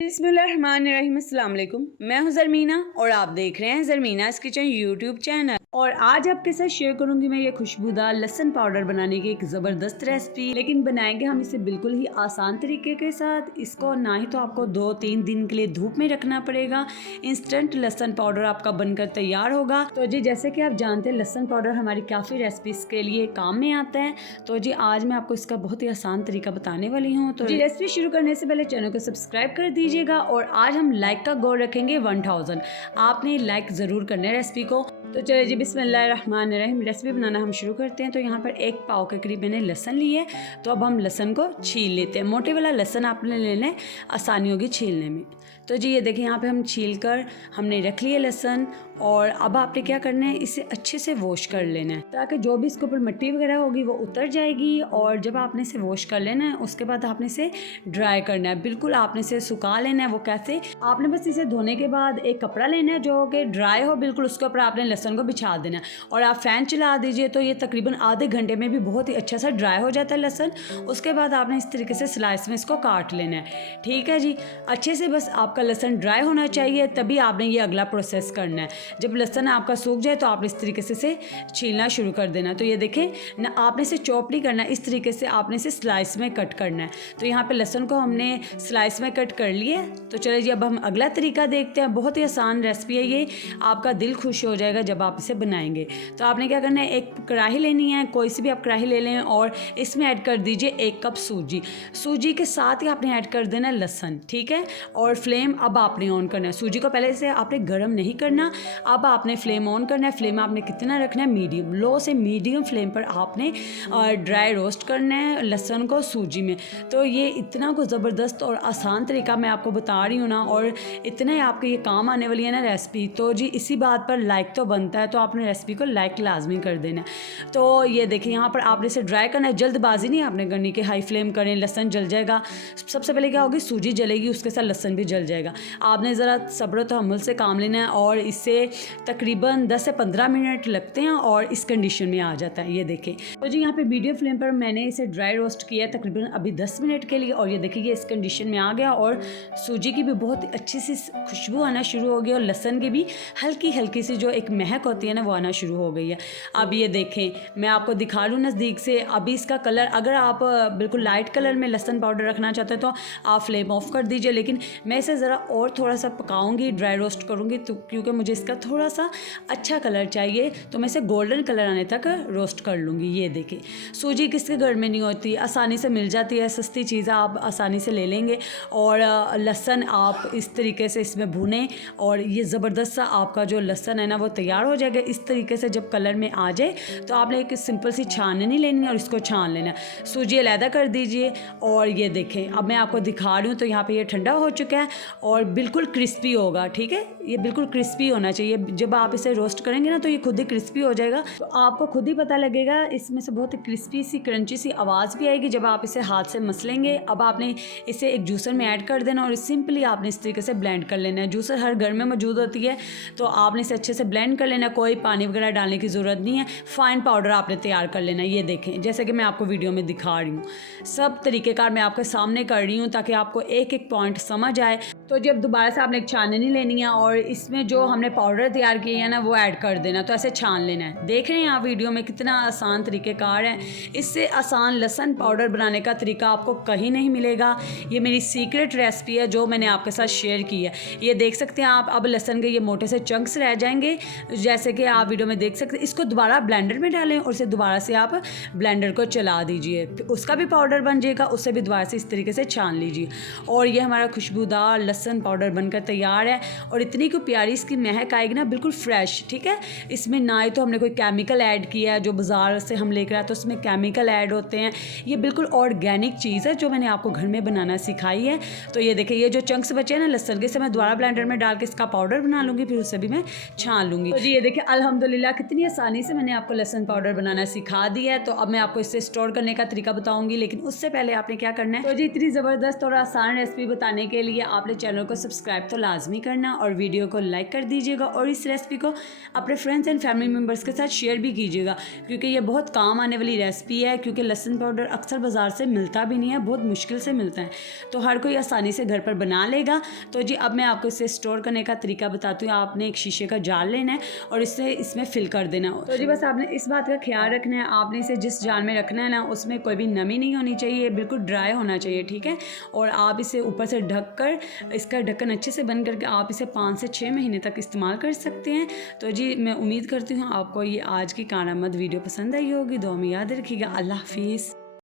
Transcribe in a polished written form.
बिस्मिल्लाहिर्रहमानिर्रहीम, अस्सलाम वालेकुम। मैं हूं ज़रमीना और आप देख रहे हैं ज़रमीनास किचन यूट्यूब चैनल। और आज आपके साथ शेयर करूंगी मैं ये खुशबूदार लहसुन पाउडर बनाने की एक ज़बरदस्त रेसिपी। लेकिन बनाएंगे हम इसे बिल्कुल ही आसान तरीके के साथ। इसको ना ही तो आपको 2-3 दिन के लिए धूप में रखना पड़ेगा, इंस्टेंट लहसुन पाउडर आपका बनकर तैयार होगा। तो जी जैसे कि आप जानते हैं लहसुन पाउडर हमारी काफ़ी रेसिपीज़ के लिए काम में आता है। तो जी आज मैं आपको इसका बहुत ही आसान तरीका बताने वाली हूँ। तो जी रेसिपी शुरू करने से पहले चैनल को सब्सक्राइब कर दीजिएगा। और आज हम लाइक का गोल रखेंगे 1000। आपने लाइक ज़रूर करना है रेसिपी को। तो चलिए जी बिस्मिल्लाहिर्रहमानिर्रहीम रेसिपी बनाना हम शुरू करते हैं। तो यहाँ पर 1 पाव के करीब मैंने लहसुन लिए। तो अब हम लहसुन को छील लेते हैं। मोटे वाला लहसुन आपने लेना है, आसानी होगी छीलने में। तो जी ये देखिए यहाँ पे हम छील कर हमने रख लिए लहसुन। और अब आपने क्या करना है, इसे अच्छे से वॉश कर लेना है ताकि जो भी इसके ऊपर मिट्टी वगैरह होगी वो उतर जाएगी। और जब आपने इसे वॉश कर लेना है उसके बाद आपने इसे ड्राई करना है। बिल्कुल आपने इसे सुखा लेना है। वो कैसे, आपने बस इसे धोने के बाद एक कपड़ा लेना है जो कि ड्राई हो बिल्कुल, उसके ऊपर आपने लहसुन को बिछा देना है और आप फ़ैन चला दीजिए। तो ये तकरीबन आधे घंटे में भी बहुत ही अच्छा सा ड्राई हो जाता है लहसुन। उसके बाद आपने इस तरीके से स्लाइस में इसको काट लेना है। ठीक है जी, अच्छे से बस आपका लहसुन ड्राई होना चाहिए, तभी आपने ये अगला प्रोसेस करना है। जब लहसुन आपका सूख जाए तो आपने इस तरीके से इसे छीलना शुरू कर देना। तो ये देखें ना, आपने इसे चॉप नहीं करना, इस तरीके से आपने इसे स्लाइस में कट करना है। तो यहाँ पे लहसुन को हमने स्लाइस में कट कर लिए। तो चलिए जी अब हम अगला तरीका देखते हैं। बहुत ही आसान रेसिपी है ये, आपका दिल खुश हो जाएगा जब आप इसे बनाएंगे। तो आपने क्या करना है, एक कढ़ाई लेनी है, कोई सी भी आप कढ़ाई ले लें और इसमें ऐड कर दीजिए 1 कप सूजी। सूजी के साथ ही आपने ऐड कर देना लहसुन। ठीक है, और फ्लेम अब आपने ऑन करना है। सूजी को पहले से आपने गर्म नहीं करना, अब आपने फ्लेम ऑन करना है। फ्लेम आपने कितना रखना है, मीडियम, लो से मीडियम फ्लेम पर आपने ड्राई रोस्ट करना है लहसुन को सूजी में। तो ये इतना को ज़बरदस्त और आसान तरीका मैं आपको बता रही हूँ ना, और इतना ही आपके ये काम आने वाली है ना रेसिपी। तो जी इसी बात पर लाइक तो बनता है, तो आपने रेसिपी को लाइक लाजमी कर देना है। तो ये देखिए यहाँ पर आपने इसे ड्राई करना है, जल्दबाजी नहीं आपने करनी कि हाई फ्लेम करें लहसुन जल जाएगा। सबसे पहले क्या होगी, सूजी जलेगी, उसके साथ लहसुन भी जल जाएगा। आपने ज़रा सब्र तहम्मुल से काम लेना है और इससे तकरीबन 10 से 15 मिनट लगते हैं और इस कंडीशन में आ जाता है। ये देखें, तो जी यहाँ पे मीडियम फ्लेम पर मैंने इसे ड्राई रोस्ट किया है तकरीबन अभी 10 मिनट के लिए। और ये देखिए ये इस कंडीशन में आ गया और सूजी की भी बहुत अच्छी सी खुशबू आना शुरू हो गई और लहसुन की भी हल्की हल्की सी जो एक महक होती है ना वो आना शुरू हो गई है। अब ये देखें, मैं आपको दिखा लूँ नज़दीक से। अभी इसका कलर, अगर आप बिल्कुल लाइट कलर में लहसुन पाउडर रखना चाहते हैं तो आप फ्लेम ऑफ कर दीजिए। लेकिन मैं इसे ज़रा और थोड़ा सा पकाऊंगी, ड्राई रोस्ट करूँगी, तो क्योंकि मुझे इसका थोड़ा सा अच्छा कलर चाहिए, तो मैं इसे गोल्डन कलर आने तक रोस्ट कर लूँगी। ये देखिए सूजी किसके घर में नहीं होती, आसानी से मिल जाती है, सस्ती चीज़ आप आसानी से ले लेंगे। और लहसुन आप इस तरीके से इसमें भूनें और ये ज़बरदस्त सा आपका जो लहसुन है ना वो तैयार हो जाएगा। इस तरीके से जब कलर में आ जाए तो आपने एक सिंपल सी छाननी लेनी है और इसको छान लेना है। सूजी अलहदा कर दीजिए। और ये देखें अब मैं आपको दिखा रही हूँ, तो यहाँ पे ये ठंडा हो चुका है और बिल्कुल क्रिस्पी होगा। ठीक है, ये बिल्कुल क्रिस्पी होना चाहिए। जब आप इसे रोस्ट करेंगे ना तो ये खुद ही क्रिस्पी हो जाएगा, तो आपको खुद ही पता लगेगा। इसमें से बहुत क्रिस्पी सी क्रंची सी आवाज़ भी आएगी जब आप इसे हाथ से मसलेंगे। अब आपने इसे एक जूसर में ऐड कर देना और सिंपली आपने इस तरीके से ब्लेंड कर लेना है। जूसर हर घर में मौजूद होती है, तो आपने इसे अच्छे से ब्लेंड कर लेना, कोई पानी वगैरह डालने की ज़रूरत नहीं है। फाइन पाउडर आपने तैयार कर लेना है। ये देखें जैसे कि मैं आपको वीडियो में दिखा रही हूँ, सब तरीक़ेकार मैं आपके सामने कर रही हूँ ताकि आपको एक एक पॉइंट समझ आए। तो जब दोबारा से आपने एक छाननी लेनी है और इसमें जो हमने पाउडर तैयार किए हैं ना वो ऐड कर देना। तो ऐसे छान लेना है। देख रहे हैं आप वीडियो में कितना आसान तरीक़ेकार है। इससे आसान लहसुन पाउडर बनाने का तरीका आपको कहीं नहीं मिलेगा। ये मेरी सीक्रेट रेसिपी है जो मैंने आपके साथ शेयर की है। ये देख सकते हैं आप, अब लहसुन के ये मोटे से चंक्स रह जाएंगे जैसे कि आप वीडियो में देख सकते हैं। इसको दोबारा ब्लेंडर में डालें और इसे दोबारा से आप ब्लेंडर को चला दीजिए, उसका भी पाउडर बन जाएगा। उससे भी दोबारा से इस तरीके से छान लीजिए और ये हमारा खुशबूदार लहसुन पाउडर बनकर तैयार है। और इतनी को प्यारी इसकी महक आएगी ना, बिल्कुल फ्रेश। ठीक है, इसमें ना ही तो हमने कोई केमिकल ऐड किया है जो बाज़ार से हम लेकर आए तो उसमें केमिकल ऐड होते हैं। ये बिल्कुल ऑर्गेनिक चीज़ है जो मैंने आपको घर में बनाना सिखाई है। तो ये देखिए ये जो चंक्स बचे हैं ना लहसुन के, से मैं दोबारा ब्लेंडर में डाल के इसका पाउडर बना लूँगी, फिर उससे भी मैं छान लूँगी। तो जी ये देखिए अल्हम्दुलिल्लाह कितनी आसानी से मैंने आपको लहसुन पाउडर बनाना सिखा दिया है। तो अब मैं आपको इससे स्टोर करने का तरीका बताऊँगी, लेकिन उससे पहले आपने क्या करना है। तो जी इतनी ज़बरदस्त और आसान रेसिपी बताने के लिए आपने चैनल को सब्सक्राइब तो लाजमी करना और वीडियो को लाइक कर दीजिएगा और इस रेसिपी को अपने फ्रेंड्स एंड फैमिली मेम्बर्स के साथ शेयर भी कीजिएगा, क्योंकि ये बहुत काम आने वाली रेसिपी है। क्योंकि लहसुन पाउडर अक्सर बाज़ार से मिलता भी नहीं है, बहुत मुश्किल से मिलता है, तो हर कोई आसानी से घर पर बना लेगा। तो जी अब मैं आपको इसे स्टोर करने का तरीका बताती हूँ। आपने एक शीशे का जार लेना है और इसे इसमें फिल कर देना। तो जी बस आपने इस बात का ख्याल रखना है, आपने इसे जिस जार में रखना है ना, उसमें कोई भी नमी नहीं होनी चाहिए, बिल्कुल ड्राई होना चाहिए, ठीक है। और आप इसे ऊपर से ढक कर, इसका ढक्कन अच्छे से बंद करके आप इसे 5 से 6 महीने तक इस्तेमाल कर सकते हैं। तो जी मैं उम्मीद करती हूँ आपको ये आज की कारआमद वीडियो पसंद आई होगी। दुआ में याद रखिएगा। अल्लाह हाफिज़।